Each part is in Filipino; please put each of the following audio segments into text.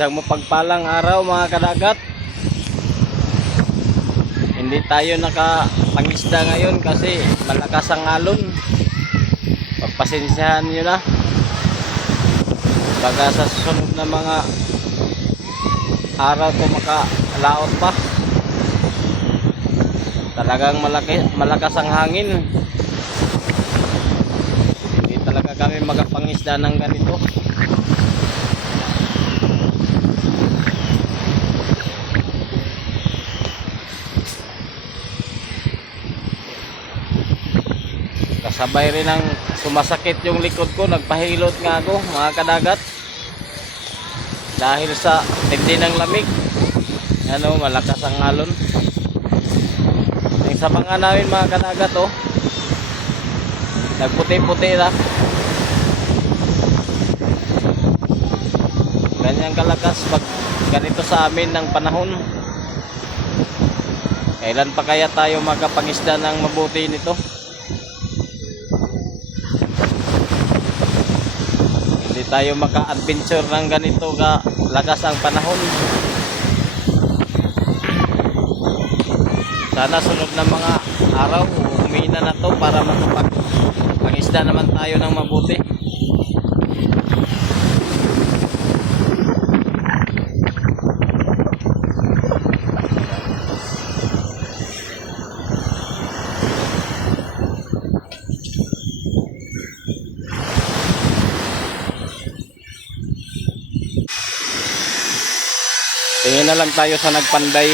Isang mapagpalang araw mga kadagat. Hindi tayo nakapangisda ngayon kasi malakas ang alon. Pagpasensyahan nyo na. Baka sa susunod na mga araw ko makalaot pa. Talagang malakas ang hangin. Hindi talaga kami makapangisda ng ganito. Kasabay rin ang sumasakit yung likod ko. Nagpahilot nga ako mga kadagat dahil sa tindi ng lamig. Malakas ang alon. Yung sa mga namin mga kadagat nagputi-puti na. Ganyan kalakas pag ganito sa amin ng panahon. Kailan pa kaya tayo makapangisda ng mabuti nito? Hindi tayo maka-adventure ng ganito kalakas ang panahon. Sana sunod na mga araw umina na to para makapag-pangisda naman tayo ng mabuti. Tingin na lang tayo sa nagpanday.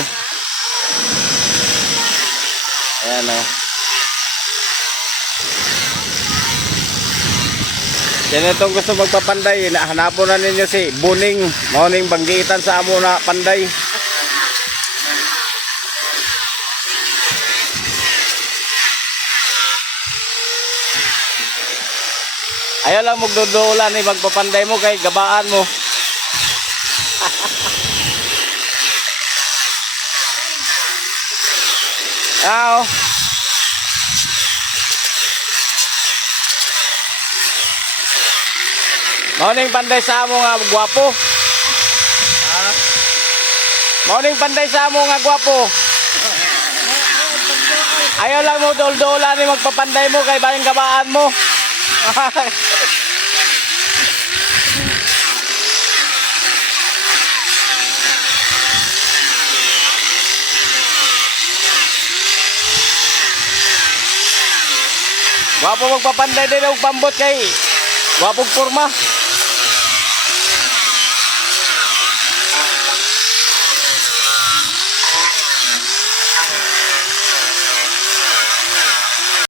Ayan Yan itong gusto magpapanday. Hanapon na ninyo si Buning. Morning banggitan sa amo na panday. Ayaw lang magdudulan ni magpapanday mo kay gabaan mo. Morning panday sa amo nga gwapo. Morning panday sa amo nga gwapo. Ayaw lang mo dol-dolan ni magpapanday mo kay bayang gabaan mo. Gwapo magpapanday din og pambot kay gwapong porma.